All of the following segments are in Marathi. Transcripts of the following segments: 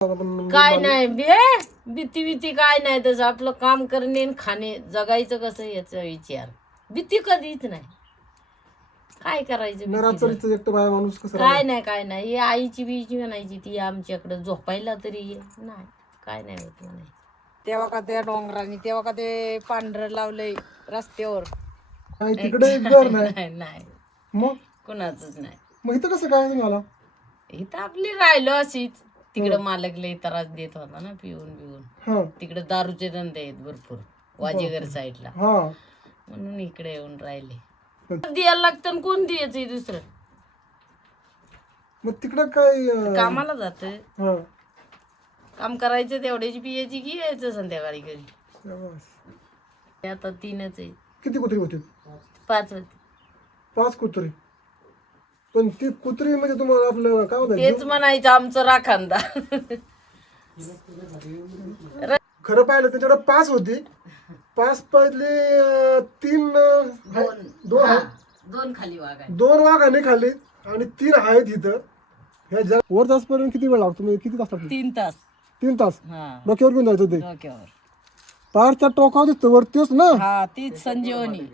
काय नाही भीती भीती काय नाही, तसं आपलं काम करणे आणि खाणे जगायचं कसं याचा विचार. भीती कधीच नाही. काय करायचं भीतीचं? एकटं बाय माणूस कसं काय नाही काय नाही. ही आईची बीची म्हणायची ती आमच्याकडे झोपायला तरी ये नाही, काय नाही होत म्हणायची. तेव्हा का त्या डोंगराने, तेव्हा का ते पांढरं लावलंय रस्त्यावर. काय तिकडे एक घर नाही नाही नाही मग कुणाचंच नाही. मग इथं कसं काय तुम्हाला? इथं आपली राहिलो अशीच. तिकडं मालक लय त्रास देत होता ना, पिऊन बिऊन. हा तिकडे दारूचे धंदे आहेत भरपूर वाजेगर साईडला, हा म्हणून इकडे येऊन राहिले. द्यायला लागतं आणि कोण द्यायचंय दुसरं. मग तिकडं काय कामाला जात, हा काम करायचं तेवढ्याची पियाची की यायचं संध्याकाळी घरी. शाबास. ते आता 3च आहे. किती कुत्री होती? 5 होते. 5 कुत्री. पण ती कुत्री म्हणजे तुम्हाला आपलं काय होतं? तेच म्हणायचं आमचं राखांदा. खरं पाहिलं त्याच्याकडे 5 होती. 5 पहिले 3 दोन खाली वाघ आहे. 2 वाघाने खाल्ली आणि 3 आहेत इथं. ह्या वर जासपर्यंत किती वेळ लागतो? म्हणजे किती तास लागतो? 3 तास 3 तास. हा डोक्यावर घेऊन जायचं ते डोक्यावर. पारच्या टोकावर दिसतं वरतीच ना. हा तीच संजीवनी.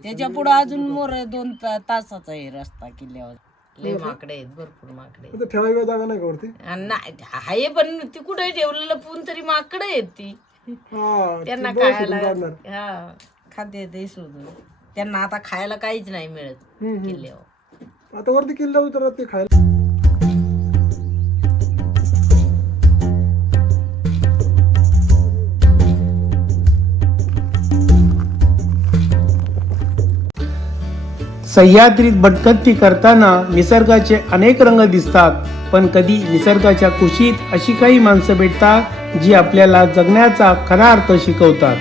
त्याच्या पुढे अजून मोर 2 तासाचा आहे रस्ता किल्ल्यावर. लय माकडे आहेत, भरपूर माकडे आहेत. तिथं ठेवायला जागा नाही का वरती? आणि नाही आहे पण ती कुठे ठेवलेलं पून तरी माकडे आहेत ती. हा त्यांना ती बस खायला शोधून काढणार. हा खाते ते शोधून. त्यांना आता खायला काहीच नाही मिळत किल्ल्यावर. आता वरती किल्ल्यावर उतरत ते खायला. सह्याद्रीत भटकंती करताना निसर्गाचे अनेक रंग दिसतात, पण कधी निसर्गाच्या कुशीत अशी काही माणसं भेटतात जी आपल्याला जगण्याचा खरा अर्थ शिकवतात.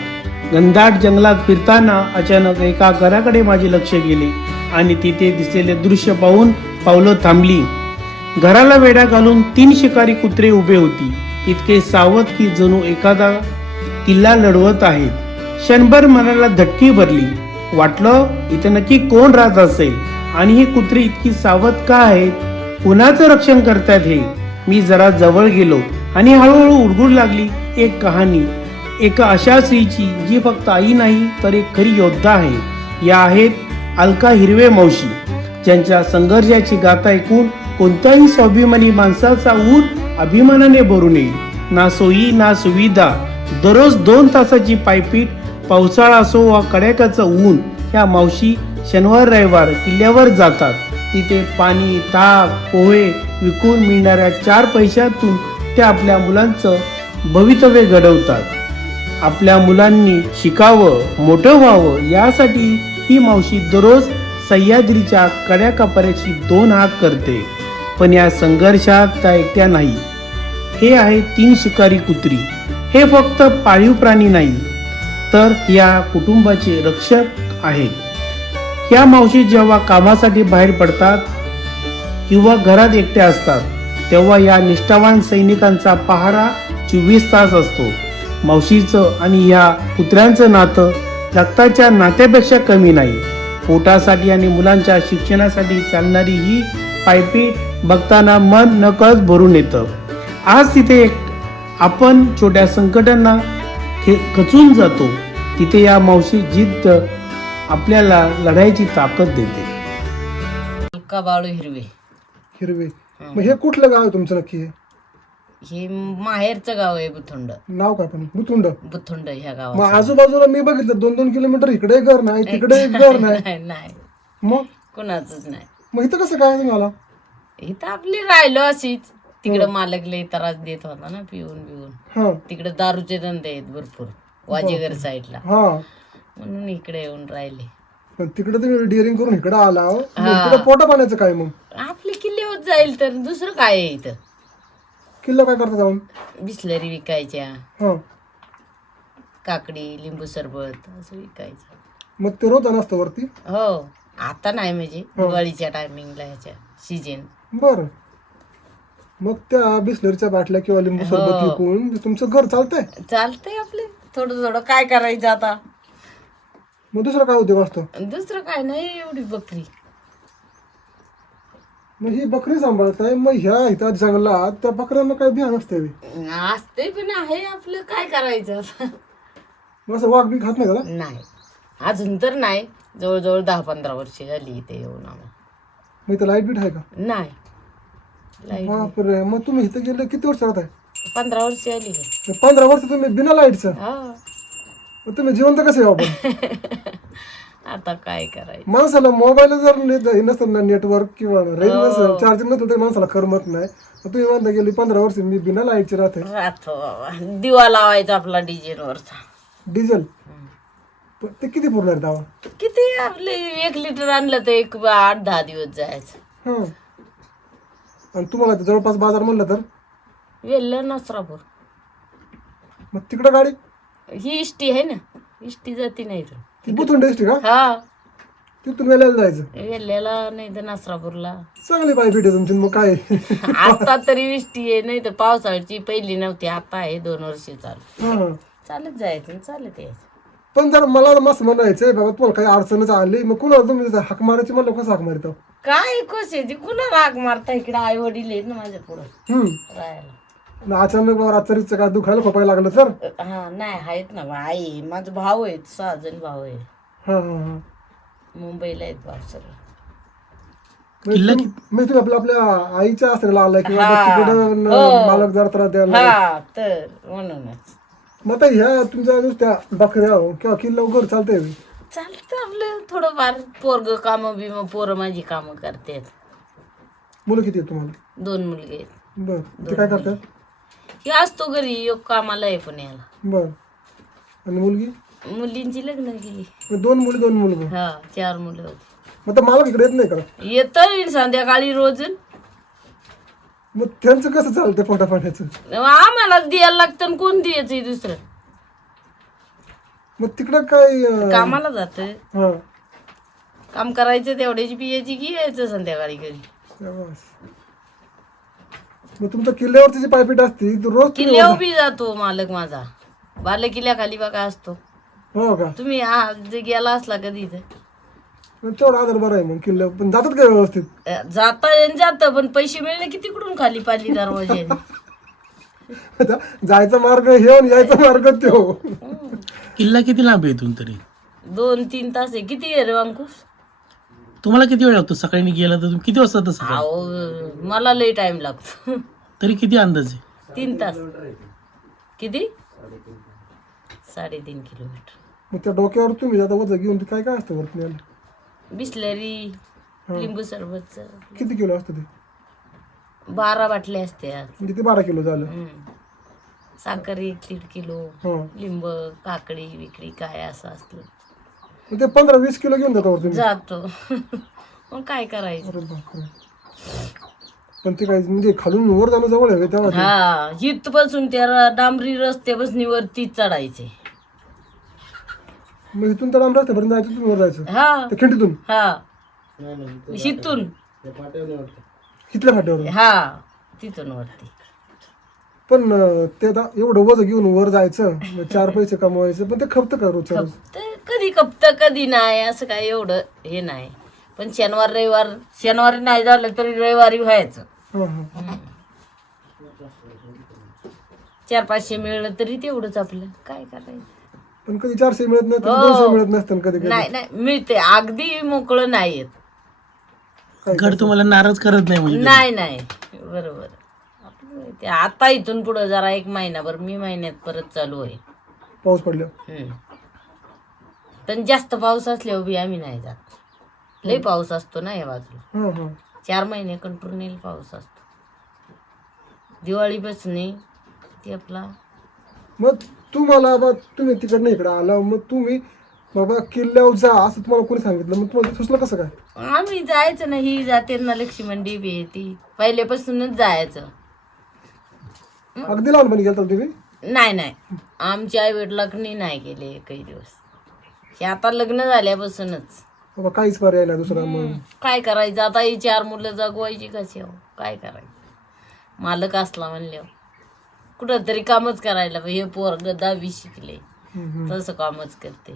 घनदाट जंगलात फिरताना अचानक एका घराकडे माझे लक्ष गेले आणि तिथे दिसलेले दृश्य पाहून पावलं थांबली. घराला वेढा घालून 3 शिकारी कुत्रे उभे होती, इतके सावध की जणू एखादा किल्ला लढवत आहेत. क्षणभर मनाला धटकी भरली. वाटलं इथे नक्की कोण राहत असेल आणि ही कुत्री इतकी सावध का आहेत, कुणाचं रक्षण करतात हे. मी जरा जवळ गेलो आणि हळूहळू उडगूड लागली एक कहाणी, एका अशा स्त्रीची जी फक्त आई नाही तर एक खरी योद्धा आहे. या आहेत अलका हिरवे मावशी, ज्यांच्या संघर्षाची गाथा ऐकून कोणत्याही स्वाभिमानी माणसाचा ऊर अभिमानाने भरून येईल. ना सोयी ना सुविधा, दररोज 2 तासाची पायपीट, पावसाळा असो वा कड्याकाचं ऊन. ह्या मावशी शनिवार रविवार किल्ल्यावर जातात. तिथे पाणी, ताक, पोहे विकून मिळणाऱ्या 4 पैशातून त्या आपल्या मुलांचं भवितव्य घडवतात. आपल्या मुलांनी शिकावं, मोठं व्हावं यासाठी ही मावशी दररोज सह्याद्रीच्या कड्याकापर्याची 2 हात करते. पण या संघर्षात त्या एकट्या नाही. हे आहे 3 शिकारी कुत्री. हे फक्त पाळीव प्राणी नाही तर या कुटुंबाचे रक्षक आहेत. या मावशी जेव्हा कामासाठी बाहेर पडतात किंवा घरात एकट्या असतात तेव्हा या निष्ठावान सैनिकांचा पहारा 24 तास असतो. मावशीचं आणि या कुत्र्यांचं नातं रक्ताच्या नात्यापेक्षा कमी नाही. पोटासाठी आणि मुलांच्या शिक्षणासाठी चालणारी ही पायपीट बघताना मन नकळत भरून येतं. आज तिथे आपण छोट्या संकटांना खचून जातो, तिथे या मावशी जिद्द आपल्याला लढायची ताकद देते. अलका बाळू हिरवे. हिरवे. मग हे कुठलं गाव आहे तुमचं नक्की? हे माहेरचं गाव आहे बुथुंड. नाव काय पण? बुथुंड. बुथुंड ह्या मग गावात. आजूबाजूला मी बघितलं 2-2 किलोमीटर इकडे घर नाही तिकडे एक घर नाही. नाही नाही मग कुणाचंच नाही. मग इथं कसं काय तुम्हाला? इथं आपली राहिलो अशीच. तिकडं मालक लय त्रास देत होता ना, पिऊन बिऊन. हा तिकडे दारूचे धंदे आहेत भरपूर वाजेगर साईडला, हा म्हणून इकडे येऊन राहिले. पण तिकडे तुम्ही डिअरिंग करून इकडे आला हो. मग इकडे पोटा पाण्याचं काय? मग आपले किल्ल्यावर जाईल तर दुसरं काय आहे इथं? किल्ला काय करता जाऊन? बिस्लरी विकायच्या, हा काकडी, लिंबू सरबत असं विकायचं. मग ते रोज नसतं वरती? हो आता नाही, म्हणजे दिवाळीच्या टायमिंगला ह्याच्या सीजन. बर. मग त्या बिस्लरीच्या बाटल्या किंवा लिंबू सरबत विकून तुमचं घर चालतंय? चालतंय आपले थोडं थोडं. काय करायचं आता? मग दुसरं काय उद्योग असतो? दुसरं काय नाही, एवढी बकरी. मग ही बकरी सांभाळताय, मग ह्या इथं जंगलात त्या बकऱ्यांना काय बिहान असते बे? असते पण आहे आपलं, काय करायचं आता? मग असं वाघ बी खात नाही का? नाही, अजून तर नाही. जवळजवळ 10-15 वर्ष झाली इथे येऊन आम्हाला. मग इथं लाईट बीट आहे का? नाही, लाईट बापरे, मग तुम्ही इथं गेले किती वर्ष राहताय? 15 वर्ष आली का? 15 वर्ष तुम्ही बिना लाईटचं? हा. मग तुम्ही जिवंत कसे आहे आपण? आता काय करायचं? माणसाला मोबाईल जर नसेल ना, नेटवर्क किंवा रेंज नसेल, चार्जिंग नसेल, तर माणसाला करमत नाही. मग तुम्ही म्हणता गेली 15 वर्ष मी बिना लाईटची राहते. राहतो बाबा, दिवा लावायचा आपला डिझेलवरचा. डिझेल पण ते किती पुरणार दावा? किती आपले 1 लिटर आणलं तर 8-10 दिवस जायचं. हां, आणि तुम्हाला इथं जवळपास बाजार म्हणलं तर वेल्लं नसरापूर. मग तिकडं गाडी ही इष्टी आहे ना, इष्टी जाती नाही तर. ती बुथून टेस्टी का? हा, तिथून वेळेला जायचं. वेल्ल्याला नाही तर नसरापूरला. चांगली पाय भेटे तुमची. मग काय आता तरी इष्टी आहे, नाही तर पावसाळ्याची पहिली नव्हती, आता आहे 2 वर्ष चालू. हां, चालत जायचं आणि चालत यायचं. पण जर मला मस्त म्हणायचंय बाबा, तुम्हाला काही अडचणच आली, मग कुणाला तुम्ही हाक मारायची म्हणलं, कसं हाक मारित? काय कशाची कुणाला राग मारता? इकडे आई वडील आहेत ना माझ्या पुढं राहायला. अचानक बाबा रात्रीचं काय दुखायला खोपायला लागलं तर? हा, नाही आहेत ना आई आहे, माझा भाऊ आहेत, 6 जण भाऊ आहे. हां हां हां. मुंबईला आहेत भाऊ सगळे. मी तुम्ही आपल्या आईच्या आसऱ्याला आलाय की बाबा हा. तिकडं हो. मालक जरा त्रास द्यायला. हा, तर म्हणूनच मग आता ह्या तुमच्या नुसत्या बकऱ्या किंवा किल्ला घर चालतंय? चालतं आपलं थोडंफार. पोरग कामं बिमं, पोरं माझी कामं करतात. मुलं किती आहेत तुम्हाला? 2 मुलगे आहेत. बर, ते काय करतात? हे असतो घरी, योग कामाला आहे पुण्याला. बर, आणि मुलगी? मुलींची लग्न केली. 2 मुली 2 मुलगे. हा, 4 मुलं होती. मग तर मालक इकडे येत नाही का? येतं संध्याकाळी रोज. मग त्यांचं कसं चालतंय पोटापाण्याचं? आम्हालाच द्यायला लागतं आणि कोण द्यायचं दुसरं? मग तिकडं काय कामाला जात, हा, काम करायचं, तेवढ्याची पियाची की यायचं संध्याकाळी घरी. शाबास. मग तुमच्या किल्ल्यावरची जी पायपीट असती ती रोज तुम्ही किल्ल्यावर बी जातो मालक माझा. बाले किल्ल्याखाली बघा असतो. हो का? तुम्ही जे गेला असला कधी इथं? मग तेवढा आधार बरा आहे. मग किल्ल्या पण जातात काय व्यवस्थित? जात पण पैसे मिळले की तिकडून खाली पाली दरवाजे. जायचा मार्ग हे आणि यायचा मार्ग तो. किल्ला किती लांब आहे इथून तरी? 2-3 तास आहे. किती आहे रे अंकुश? तुम्हाला किती वेळ लागतो? सकाळी गेला तर तुम्ही किती वाजता तसं? अहो, मला लई टाइम लागतो. तरी किती अंदाज आहे? 3 तास. किती? 3.5 किलोमीटर. मग त्या डोक्यावर तुम्ही जाता वजा घेऊन, ते काय काय असतं वरती न्यायला? बिस्लरी, लिंबू सरबतचं. किती किलो असतं ते? 12 बाटल्या असतात. म्हणजे ते 12 किलो झालं. साखर 1-1.5 किलो, हा, लिंब, काकडी विकडी काय असं असतं. मग ते 15-20 किलो घेऊन जाता वर तुम्ही? जातो. मग काय करायचं? अरे बापरे. पण ते काय म्हणजे खालून वर जाणं जवळ आहे तेव्हा ते? हा, इथपासून त्या डांबरी रस्त्यापासून वरती चढायचे. मग इथून तर आम रस्त्यापर्यंत जायचं, तुम्ही वर जायचं हा त्या खिंडीतून? हा, इथून. इथल्या फाट्यावर? हा, तिथून वरती. पण ते आता एवढं वज घेऊन वर जायचं, 4 पैसे कमवायचं, पण ते खपतं का रोजच्या रोज? कधी कपत कधी नाही, असं काय एवढं हे नाही. पण शनिवारी नाही झालं तरी रविवारी व्हायचं. हा हा. 400-500 मिळलं तरी तेवढंच आपलं. काय करायचं? पण कधी 400 मिळत नाही, हो. 200 मिळत नसतं कधी कधी. नाही नाही, मिळते. अगदी मोकळं नाही येत. घर तुम्हाला नाराज करत नाही म्हणजे? नाही नाही, बरोबर. आपलं ते आता इथून पुढं जरा 1 महिनाभर, मे महिन्यात परत चालू आहे पाऊस पडल्यावर. पण जास्त पाऊस असल्यावर बी आम्ही नाही जात. लई पाऊस असतो ना या बाजूला. हा हा. 4 महिने कंटिन्यू पाऊस असतो. दिवाळीपासून ते आपला. मग तुम्हाला तुम्ही तिकडनं इकडे आला, मग तुम्ही बाबा किल्ल्यावर जा असं तुम्हाला कोणी सांगितलं? मग तुम्हाला सुचलं कसं काय? आम्ही जायचं ना, ही जाते ना लक्ष्मण देवी आहे ती, पहिल्यापासूनच जायचं. अगदी लहानपणी गेलता तुम्ही? नाही नाही, आमच्या आई वडिलांनी नाही गेले एकही दिवस. हे आता लग्न झाल्यापासूनच. बाबा काहीच पर्याय नाही दुसरा. मग काय करायचं आता? ही 4 मुलं जगवायची कशी? हो, काय करायचं? मालक असला म्हणल्यावर कुठं तरी कामच करायला. हे पोरग 10वी शिकले, तसं कामच करते.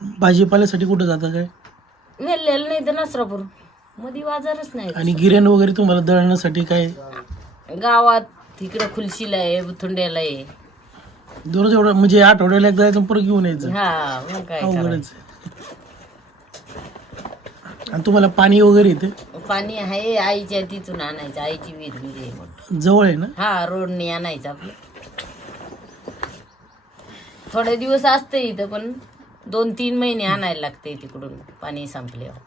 भाजीपाल्यासाठी कुठं जाता काय? वेल्ल्याला नाही तर नसरापूर. मध्ये बाजारच नाही. आणि गिरण वगैरे तुम्हाला दळण्यासाठी काय गावात तिकडं खुलशीला आहे, बुथुंड्याला आहे. दररोज एवढं म्हणजे आठवड्याला एकदा जायचं परत घेऊन यायचं? हा मग काय करायचं. अवघडच आहे. आणि तुम्हाला पाणी वगैरे येते? पाणी आहे आईच्या तिथून आणायचं. आईची विहीर म्हणजे मोठी. जवळ आहे ना? हा रोडने आणायचं आपलं. थोडे दिवस असते इथं पण 2-3 महिने आणायला लागते तिकडून पाणी संपल्यावर.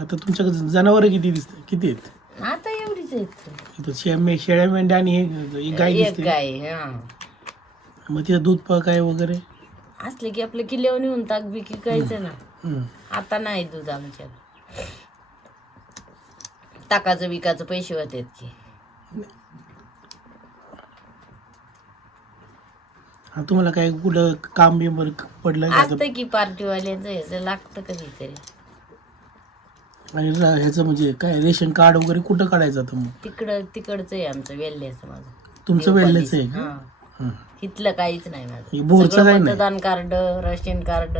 आता तुमच्याकडे जनावर किती आहेत? आता एवढीच आहेत. इथं शेळ्या मेंढ्या आणि हे गाय एक दिसते. गाय. हा मग तिथं दूध काय वगैरे असले की आपलं किल्ल्यावर नेऊन ताक बिकी कायचं ना. हम्म. आता नाही दूध आमच्या. ताकाचं विकाचं पैसे होतात की. हा तुम्हाला काय कुठं काम बिम पडलं का? असतं की पार्टीवाल्यांचं ह्याचं लागतं कधीतरी. आणि ह्याचं म्हणजे काय रेशन कार्ड वगैरे कुठं काढायचं आता मग? तिकडचं आहे आमचं वेल्ल्याचं. माझं तुमचं वेल्ल्याचं आहे का? हा हं. इथलं काहीच नाही माझं. हे बोरचं सगळं काय नाही? मतदान कार्ड, राशन कार्ड.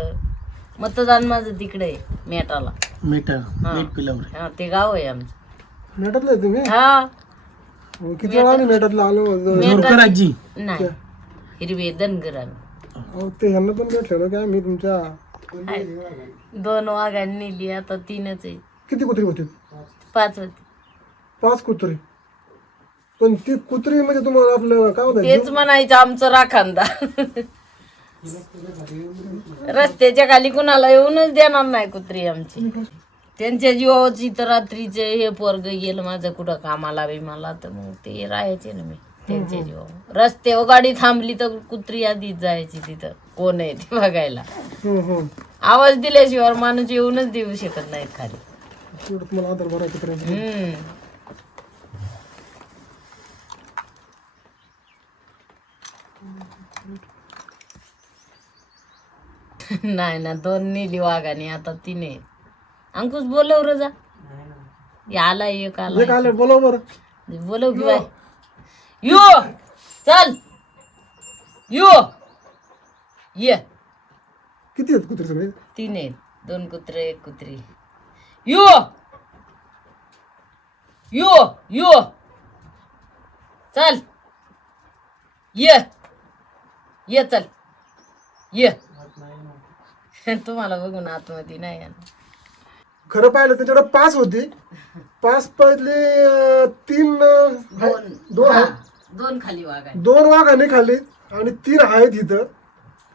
मतदान माझं तिकडे आहे मेटाला. मेट हा. पिलावर हा ते गाव आहे आमचं. मेटातलं आहे तुम्ही? हा किती वेळा आम्ही मेटातलं आलो. जोरकर आजी. नाही हिरवे धनगर आम्ही. अहो, ते ह्यांना पण भेटलं काय मी तुमच्या 2 वाघांनी नेली आता 3च आहे. किती कुत्री होती? 5 होती. 5 कुत्री. पण ती कुत्री म्हणजे तुम्हाला आपलं काय होतं? तेच म्हणायचं आमचं राखांदा. रस्त्याच्या खाली कुणाला येऊनच देणार नाही कुत्री आमची. त्यांच्या जीवावरची तर रात्रीचे हे पोरग गेलं माझं कुठं कामाला बिमाला तर मग ते राहायचे ना मी त्यांच्या जीवावर. रस्त्यावर गाडी थांबली तर कुत्री आधीच जायची तिथं कोण आहे ते बघायला. आवाज दिल्याशिवाय माणूस येऊनच देऊ शकत नाही खाली. तुम्हाला आधार भराय कुत्र्यांचा. नाही ना 2 नेली वाघाने आता 3 आहे. अंकुश बोलव रे जा. आला एक आला. एक आलं बोलव बरं. बोलव की बाय. यो चल यो ये. किती आहेत कुत्री सगळे? 3 आहेत. 2 कुत्रे 1 कुत्री. यो यो यो चल ये ये चल ये. तुम्हाला बघून आतमध्ये नाही येणार. खरं पाहिलं त्याच्याकडे 5 होती. 5 पैदले 3 2 आहेत. 2 खाली वाघ आहे. 2 वाघाने खाल्ली आणि 3 आहेत इथं.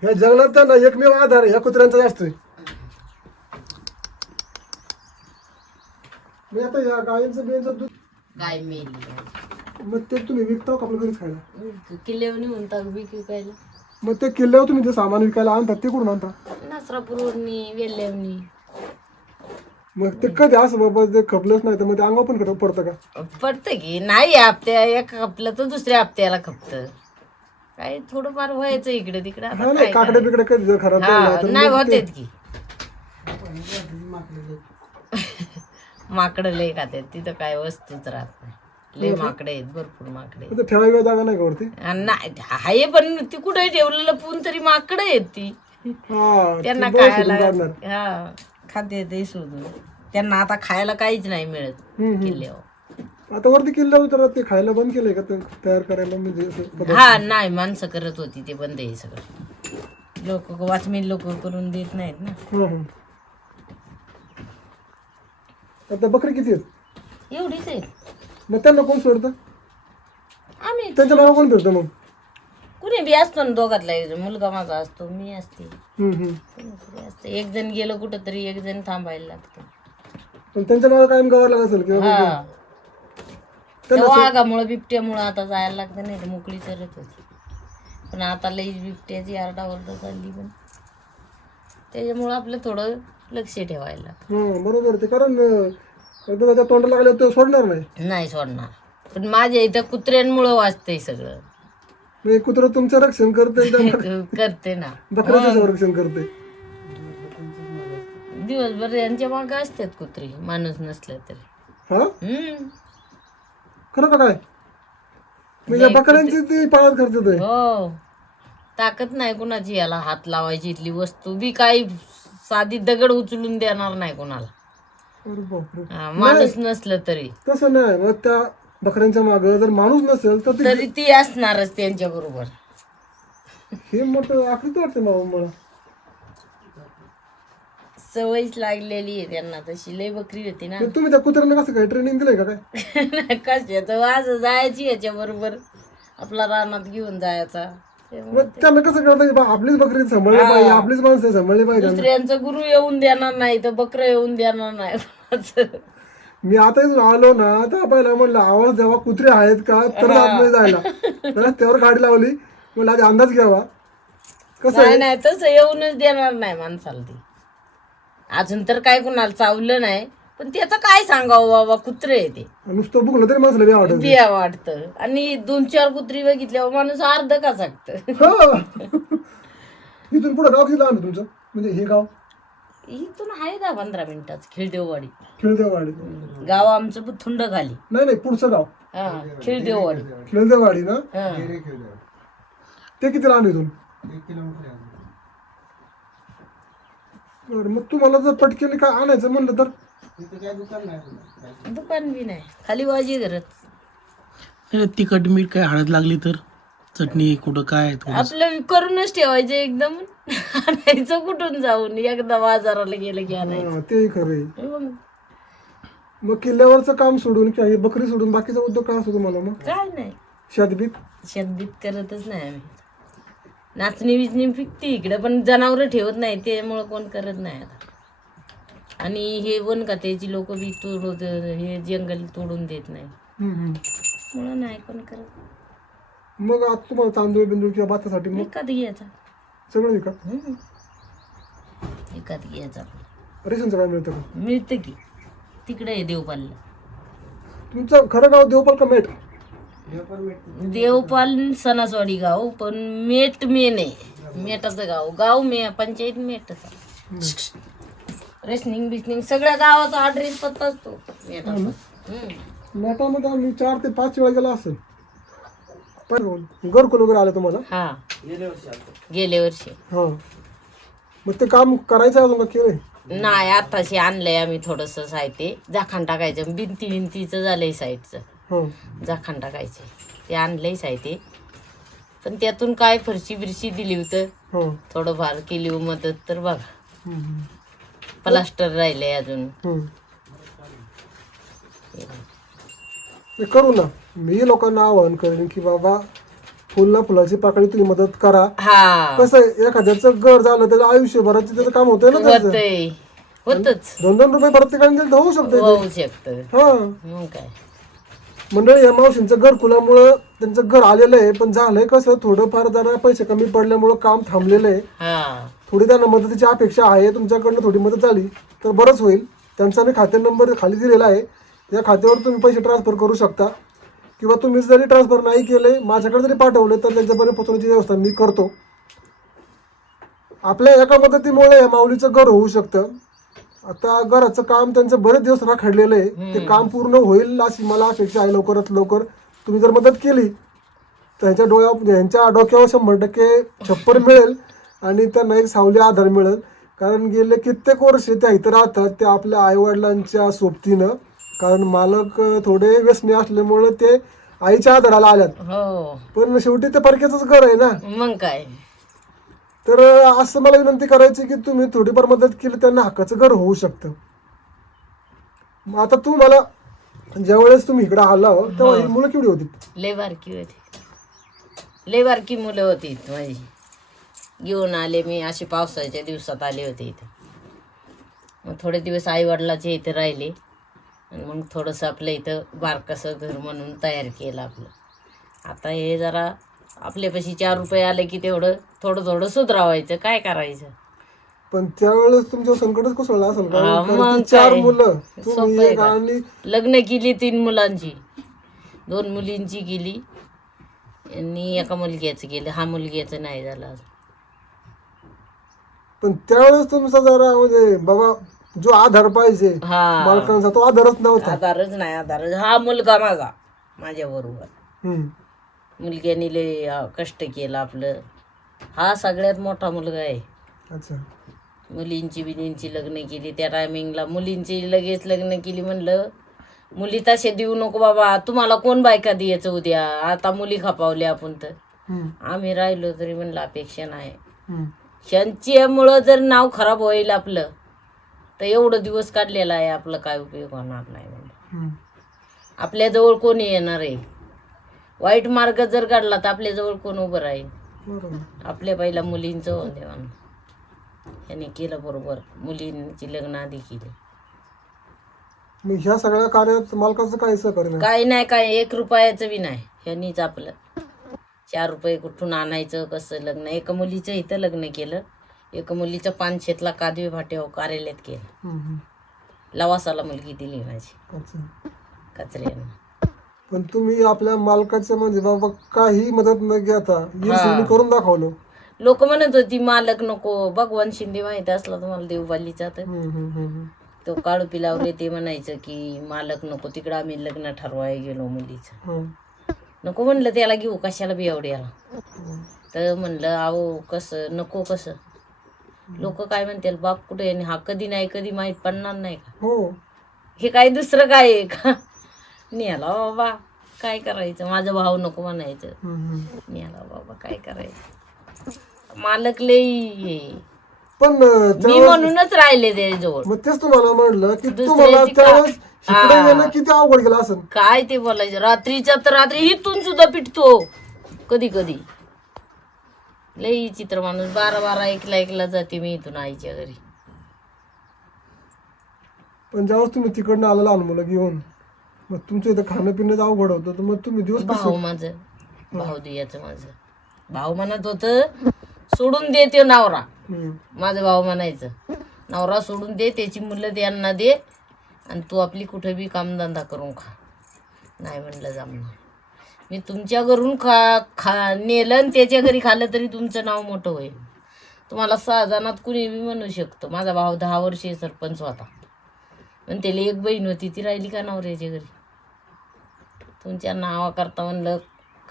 ह्या जंगलात त्यांना एकमेव आधार ह्या कुत्र्यांचा असतोय. मी आता ह्या गायींचं बियांचं दूध गाय मेली. मग ते तुम्ही विकता का आपल्या घरीच खायला? किल्ल्यावर नेऊन ताक बिक विकायला. मग ते किल्ल्यावर तुम्ही जे सामान विकायला आणतात ते कुठून आणता? नासरापूरवरनी वेल्ल्यावनी. मग ते कधी असं बाबा ते खपलंच नाही तर मग ते अंगावर पण पडतं का? पडतं की नाही. हप्त्या एक खपलं तर दुसऱ्या हप्त्याला खपतं. काय थोडंफार व्हायचं इकडे तिकडे. आता हा नाही काय काकडे बिकडे कधी जर खराब झालं हा, तर नाही मग ते- होतेत की. माकडं लय खातात तिथं काय वस्तूच राहत नाही. लय माकडे आहेत भरपूर माकडे आहेत. ते ठेवायला जागा नाही का वरती? आणि नाही आहे पण ती कुठे ठेवलेलं पून तरी माकडं आहेत ती. हा त्यांना ते बरं खायला शोधून काढणार. हा खाते ते शोधून. त्यांना आता खायला काहीच नाही मिळत किल्ल्यावर. आता वरती किल्ल्यावर तर ते खायला बंद केलंय का ते तयार करायला म्हणजे असं पदार्थ? हा नाही माणसं करत होती ते बंद आहे सगळं. लोक वाचमीन लोक करून देत नाहीत ना. हं. आता बकरी किती आहेत? एवढीच आहे. मग त्यांना कोण सोडतं? आम्ही त्यांच्या नाव कोण फिरतं मग? कुणी बी असतो ना दोघातला एक जण. मुलगा माझा असतो मी असते हम्म. कोणीतरी असतं. एक जण गेलं कुठं तरी एक जण थांबायला लागतं. पण त्यांच्या नाव कायम गावाला असेल किंवा हा त्या वाघामुळं बिबट्यामुळं आता जायला लागतं. नाही तर मोकळी चरत होती. पण आता लई बिबट्याची आरडाओरडा चालली. पण त्याच्यामुळं आपलं थोडं लक्ष ठेवायला लागतं. बरोबर ते कारण एकदा त्याच्या तोंडाला लागले ते सोडणार नाही. नाही सोडणार. पण माझ्या इथं कुत्र्यांमुळं वाचतंय सगळं. म्हणजे कुत्रं तुमचं रक्षण करते करते ना. बकऱ्याचं संरक्षण करते. दिवसभर यांच्या मागं असतात कुत्री माणूस नसलं तरी. हा हम्म खरं का काय? म्हणजे बकऱ्यांची ती पाळत करते ते. हो ताकद नाही कुणाची याला हात लावायची. इथली वस्तू बी काही साधी दगड उचलून देणार नाही कोणाला. अरे बापरे. माणूस नसलं तरी तसं नाही, मग त्या बकऱ्यांच्या मागे जर माणूस नसेल तर ते तरी ती असणारच त्यांच्या बरोबर. हे मोठं आकृत वाटतं मला. सवयच लागलेली आहे त्यांना तशी. लय बकरी होती ना. मग तुम्ही त्या कुत्र्यांना कसं काय ट्रेनिंग दिलंय का काय? कशाचं आज जायची याच्या बरोबर आपला रानात घेऊन जायचा. मग त्यांना कसं कळतं आपलीच बकरी सांभाळली पाहिजे, आपलीच माणसं सांभाळली पाहिजे. दुसऱ्यांचं गुरु येऊन देणार नाही तर बकरं येऊन देणार नाही कोणाचं. मी आता इथून आलो ना तर पहिला म्हणलं आवाज द्यावा कुत्रे आहेत का तर आतमध्ये जायला. रस्त्यावर गाडी लावली, म्हणलं आधी अंदाज घ्यावा. कसं नाही नाही तसं येऊनच देणार नाही माणसाला ती. अजून तर काय कुणाला चावलं नाही, पण त्याचं काय सांगावं बाबा, कुत्रे आहे ते. नुसतं बुकलं तरी माणसाला बी आवडत. बिया वाटतं. आणि 2-4 कुत्री बघितल्यावर माणूस अर्ध का सांगतं. इथून पुढे गाव किती लांब आहे तुमचं, म्हणजे हे गाव? इथून आहे 10-15 मिनिटाच खिळदेववाडी. खिळदेवाडी. गाव आमचं बुथुंड खाली. नाही पुढचं गाव खिळदेववाडी. खिळदेवाडी ना. हा. ते किती लांब इथून? बरं, मग तुम्हाला जर पटकेने काय आणायचं म्हणलं तर? दुकान बी नाही, खाली वाजी घरात. तिखट मीठ काय हळद लागली तर चटणी कुठं काय आपलं करूनच ठेवायचं एकदम. आणायचं कुठून जाऊन, एकदा बाजाराला गेलं की आणायचं. ते खरंय. मग मग किल्ल्यावरचं काम सोडून किंवा हे बकरी सोडून बाकीचा उद्योग काय असतो तुम्हाला? मग काय नाही, शेतबीत शेतबीत करतच नाही आम्ही. नाचणी बिचणी पिकते इकडे, पण जनावर ठेवत नाही त्यामुळं कोण करत नाही आता. आणि हे वन खात्याची लोक बी तोडत, हे जंगल तोडून देत नाही, म्हणून नाही कोण करत. मग आता तुम्हाला तांदूळ बिंदूळ किंवा भातासाठी मग विकत घ्यायचा. सगळं विकत? विकत घ्यायचा. रेशनचं काय मिळतं का? मिळतं की तिकडे आहे देवपालला. तुमचं खरं गाव देवपाल का मेट? देवपाल सणासवाडी गाव, पण मेट मेन आहे. मेटाचं गाव पंचायत मेटचा. रेशनिंग बिशनिंग सगळ्या गावाचा ॲड्रेस पत्ता असतो मेटाचा. मेटामध्ये आम्ही 4 ते 5 वेळा गेला असेल. पण घरकुल वगैरे आलं तुम्हाला? हा, गेल्या वर्षी. हा, मग ते काम करायचं अजून का केलंय? नाही, आताशी आणलंय आम्ही थोडंसं साहित्य. जाखण टाकायचं, भिंतीचं झालंय साईडचं, जाखण टाकायचे ते आणलंय साहित्य. पण त्यातून काय फरशी बिरशी दिली होतं, थोडंफार केली मदत तर बघा. प्लास्टर राहिलंय अजून. करू ना, मी लोकांना आवाहन करेन की बाबा फुलाची पाकळी तुम्ही मदत करा. कसं आहे, एखाद्याचं घर झालं त्याचं आयुष्यभराचं त्याचं काम होतंय ना, होतच. 2-2 रुपये प्रत्येकाने दिलं तर होऊ शकतं. हा, मग काय मंडळी, या मावशींचं घरकुलामुळं त्यांचं घर आलेलं आहे, पण झालंय कसं, थोडंफार जरा पैसे कमी पडल्यामुळं काम थांबलेलं आहे. थोडी त्यांना मदतीची अपेक्षा आहे. तुमच्याकडनं थोडी मदत झाली तर बरंच होईल. त्यांचा मी खाते नंबर खाली दिलेला आहे, या खात्यावर तुम्ही पैसे ट्रान्सफर करू शकता. किंवा तुम्ही जरी ट्रान्सफर नाही केले, माझ्याकडे जरी पाठवले तर त्यांच्यापर्यंत पोहोचवण्याची व्यवस्था मी करतो. आपल्या एका मदतीमुळे या माऊलीचं घर होऊ शकतं. आता घराचं काम त्यांचं बरेच दिवस रखडलेलं आहे, ते काम पूर्ण होईल अशी मला अपेक्षा आहे. लवकरात लवकर तुम्ही जर मदत केली तर यांच्या डोक्यावर 100% छप्पर मिळेल आणि त्यांना एक सावली आधार मिळेल. कारण गेले कित्येक वर्ष त्या इथं राहतात, त्या आपल्या आईवडिलांच्या सोबतीनं. कारण मालक थोडे व्यसनी असल्यामुळे ते आईच्या आधाराला आल्यात, पण शेवटी ते परक्याचंच घर आहे ना. मग काय, तर असं मला विनंती करायची की तुम्ही थोडीफार मदत केली त्यांना हक्काचं घर होऊ शकतं. आता तू मला ज्यावेळेस तुम्ही इकडे आला तेव्हा ही मुलं केवढी होती? लय बारकी मुलं होती माझी. घेऊन आले मी, असे पावसाच्या दिवसात आले होते इथं. मग थोडे दिवस आई वडिलाचे इथे राहिले आणि मग थोडंसं आपलं इथं बारकसं घर म्हणून तयार केलं आपलं. आता हे जरा आपल्यापाशी 4 रुपये आले की तेवढं थोडं सुधरावायचं, काय करायचं. पण त्यावेळेस तुमच्या संकटच कोसळलं असेल का? 4 मुलं, तुम्ही एक आणि लग्न केली 3 मुलांची, 2 मुलींची केली आणि एका मुलग्याचं केलं. हा मुलग्याचं नाही झालं. पण त्यावेळेस तुमचा जरा म्हणजे बाबा जो आधार पाहिजे बालकांचा, तो आधारच नव्हता. आधारच. हा मुलगा माझ्या बरोबर. मुलग्याने लय कष्ट केलं आपलं. हा सगळ्यात मोठा मुलगा आहे. अच्छा. मुलींची बिलींची लग्न केली त्या टायमिंगला. मुलींची लगेच लग्न केली. म्हणलं मुली तसे देऊ नको बाबा, तुम्हाला कोण बायका द्यायचं उद्या, आता मुली खपावल्या आपण तर. आम्ही राहिलो तरी म्हणलं अपेक्षा नाही. ह्यांच्यामुळं जर नाव खराब होईल आपलं तर एवढं दिवस काढलेला आहे, आपलं काय उपयोग होणार नाही म्हणलं. आपल्याजवळ कोणी येणार आहे? वाईट मार्ग जर काढला तर आपल्याजवळ कोण उभं राहील? आपल्या पहिला मुलींचं होऊन देवा. यांनी केलं बरोबर, मुलींची लग्न आधी केली. मग ह्या सगळ्या कार्यात मालकाचं काय सहकार्य नाही? काही नाही, काय 1 रुपयाचं बी नाही. ह्यांनीच आपलं 4 रुपये कुठून आणायचं, कसं लग्न. एका मुलीचं इथं लग्न केलं, एका मुलीचं पानशेतला कादवे फाट्यावर कार्यालयात केलं. लवासाला मुलगी दिली माझी अच्छा. कचऱ्यानं. पण तुम्ही आपल्या मालकाचं म्हणजे बाबा काही मदत न घेता यशस्वी करून दाखवलं. लोक म्हणत होती मालक नको. भगवान शिंदे माहिती असला तुम्हाला देवबालीचा तर, तो काळू पिलावर ते म्हणायचं की मालक नको. तिकडं आम्ही लग्न ठरवायला गेलो मुलीचं. नको म्हणलं त्याला घेऊ, कशाला बी एवढ्याला. तर म्हणलं अहो कसं नको, कसं लोक काय म्हणतील, बाप कुठे हा कधी नाही कधी माहीत पडणार नाही का? हो. हे काय दुसरं काय आहे का? नेला बाबा काय करायचं, माझा भाऊ नको म्हणायचं. नेला बाबा काय करायचं. मालक लई पण मी म्हणूनच राहिले त्याजवळ. मग तेच तुम्हाला म्हणलं की दुसऱ्याची तुम्हाला का- त्यावेळेस इकडे येणं किती अवघड गेलं असं. काय ते बोलायचं, रात्रीच्या तर रात्री इथून सुद्धा पिटतो कधी कधी. लई चित्र माणूस. 12-12 1ला जाते मी इथून आईच्या घरी. पण ज्यावेळेस तुम्ही तिकडनं आला लहान मुलं घेऊन, मग तुमचं इथं खाणं पिणं अवघड होतं, तर मग तुम्ही दिवस भाऊ माझं, भाऊ द्यायचं माझं. भाऊ म्हणत होतं सोडून दे ते नवरा. माझं भाऊ म्हणायचं नवरा सोडून दे, त्याची मुलं त्यांना दे आणि तू आपली कुठं बी कामधंदा करून खा. नाही म्हणलं जमणार. मी तुमच्या घरून नेलं आणि त्याच्या घरी खाल्लं तरी तुमचं नाव मोठं होईल. तुम्हाला 6 जणात कुणी बी म्हणू शकतो. माझा भाऊ 10 वर्षे सरपंच होता, पण त्याला एक बहीण होती, ती राहिली का नवऱ्याच्या घरी. तुमच्या नावाकरता म्हणलं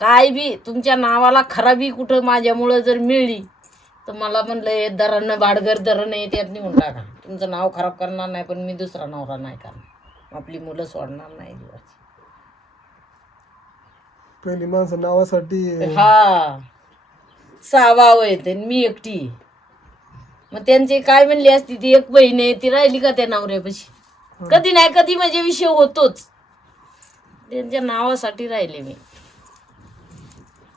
काय बी तुमच्या नावाला खराबी कुठं माझ्यामुळं जर मिळली तर मला म्हणलं हे दरानं भाडगर दरण आहे त्यात निघून टाका. तुमचं नाव खराब करणार नाही, पण मी दुसरा नवरा नाही करणार. आपली मुलं सोडणार नाही दिवस. पहिली माणसं नावासाठी. हा 6 भाऊ आहेत आणि मी एकटी. मग त्यांचे काय म्हणले असती, ती एक बहीण आहे ती राहिली का त्या नवऱ्यापाशी? कधी नाही कधी माझे विषय होतोच. त्यांच्या नावासाठी राहिले मी.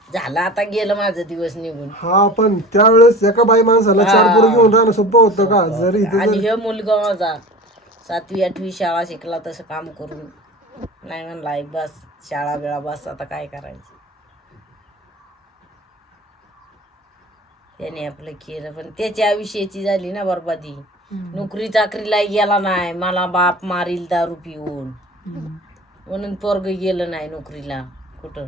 झालं आता गेलं माझं दिवस निघून. हा पण त्यावेळेस एका बाई माणसाला 4 पोरं घेऊन राहणं सोपं होतं का? जरी आणि हे मुलगा माझा 7वी 8वी शाळा शिकला, तसं काम करून नाही म्हणला बस शाळा वेळा बस, आता काय करायचं. त्याने आपलं केलं, पण त्याच्या आयुष्याची झाली ना बरबादी. नोकरी चाकरीला गेला नाही, मला बाप मारील दारू पिऊन म्हणून पोरग गेलं नाही नोकरीला कुठं.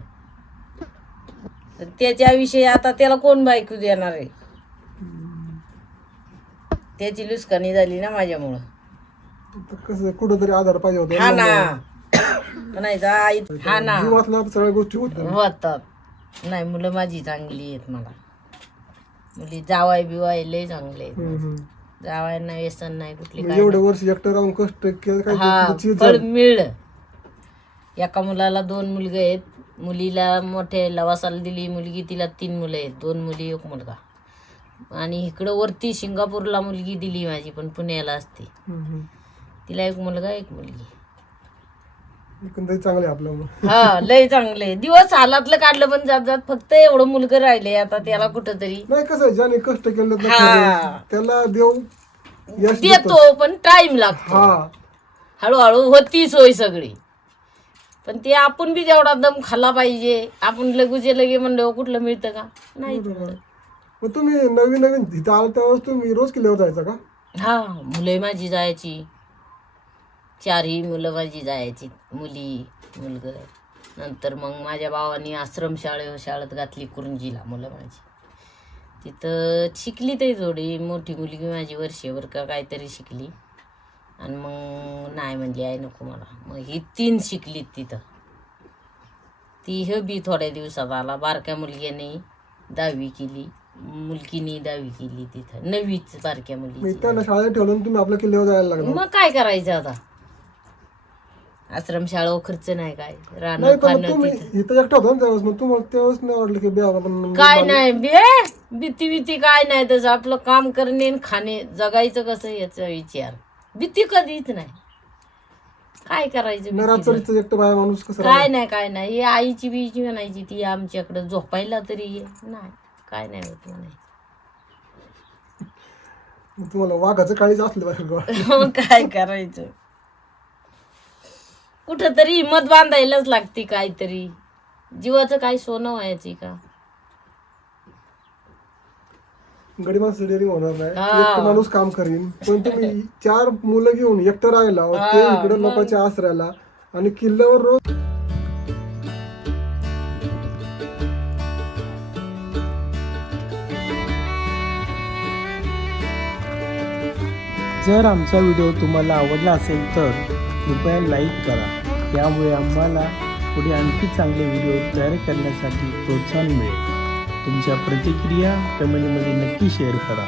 त्याच्याविषयी आता त्याला कोण बायको देणार आहे? त्याची लुस्कानी झाली ना माझ्यामुळं. कसं कुठंतरी आधार पाहिजे होता. हा ना म्हणायचं आई, हा ना जीवातल्या सगळ्या गोष्टी होतात. नाही मुलं माझी चांगली आहेत. मला मुली जावाय बिवाय लय चांगले आहेत. जावायला व्यसन नाही कुठली काय एवढे वर्ष एकटं राहून कष्ट केलं. हा फळ मिळलं. एका मुलाला 2 मुलगे आहेत. मुलीला मोठ्या लवासाला दिली मुलगी, तिला 3 मुलं आहेत, 2 मुली 1 मुलगा. आणि इकडं वरती सिंगापूरला मुलगी दिली माझी, पण पुण्याला असते. तिला 1 मुलगा 1 मुलगी. एकंदरीत चांगले आपलं. हा लय चांगले दिवस हालातलं काढलं, पण जात जात फक्त एवढं मुलगा राहिले. आता त्याला कुठं तरी नाही कसं ज्याने कष्ट केलं त्याला देव यश देतो, पण टाइम लागतो. हा हळूहळू होती सोय सगळी, पण ते आपण बी तेवढा दम खाल्ला पाहिजे. आपण लगूचे लगे म्हणलं कुठलं मिळतं का? नाही. मग तुम्ही नवीन इथं आलं त्यावेळेस तुम्ही रोज किल्ल्यावर जायचा का? हा मुलं माझी जायची, 4ही मुलं माझी जायची, मुली मुलग. नंतर मग माझ्या भावानी आश्रम शाळेत घातली कुरुंजीला मुलं माझी. तिथं शिकली ते थोडी. मोठी मुलगी माझी वर्षभर का काहीतरी शिकली, आणि मग नाही म्हणली आई नको मला. मग ही 3 शिकलीत तिथं. ती हे बी थोड्या दिवसात आला. बारक्या मुलग्याने 10वी केली, मुलगीनी 10वी केली तिथं, 9वीच बारक्या मग मुली. त्यांना शाळेत ठेवलं आणि तुम्ही आपल्या किल्ल्यावर जायला लागला. मग काय करायचं आता, आश्रम शाळा खर्च नाही काय, नाही राहणं पण मग खाणं तुम्ही तिथं इथं एकटा होता ना त्यावेळेस, मग तुम्हाला त्यावेळेस नाही वाटलं की बे आपण काय नाही भीती भीती काय नाही, तसं आपलं काम करणे आणि खाणे जगायचं कसं याचा विचार, भीती कधीच नाही. काय करायचं भीतीचं? रात्रीचं एकटं बाया माणूस कसं काय नाही काय नाही, हे आईची बीची म्हणायची ती आमच्याकडे झोपायला तरी ये नाही, काय नाही होत म्हणायचं. मग तुम्हाला वाघाचं काळीच असलं बाहेर. मग काय करायचं, कुठंतरी हिंमत बांधायलाच लागते, काहीतरी जीवाचं काय सोनं व्हायची का. गडी माणसं डेअरिंग होणार नाही, हा. एकटं माणूस काम करीन. पण तुम्ही 4 मुलं घेऊन एकटं राहिला, ते इकडे लोकांच्या आसऱ्याला आणि किल्ल्यावर रोज. जर आमचा व्हिडिओ तुम्हाला आवडला असेल तर कृपया लाईक करा. यामुळे आम्हाला पुढे आणखी चांगले व्हिडिओ तयार करण्यासाठी प्रोत्साहन मिळेल. तुमच्या प्रतिक्रिया कमेंटमध्ये नक्की शेअर करा.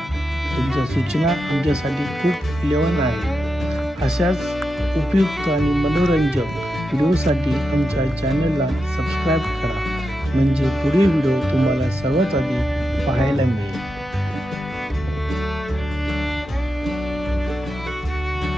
तुमच्या सूचना आमच्यासाठी खूप मूल्यवान आहेत. अशाच उपयुक्त आणि मनोरंजक व्हिडिओसाठी आमच्या चॅनलला सबस्क्राईब करा, म्हणजे पुढील व्हिडिओ तुम्हाला सर्वात आधी पाहायला मिळेल.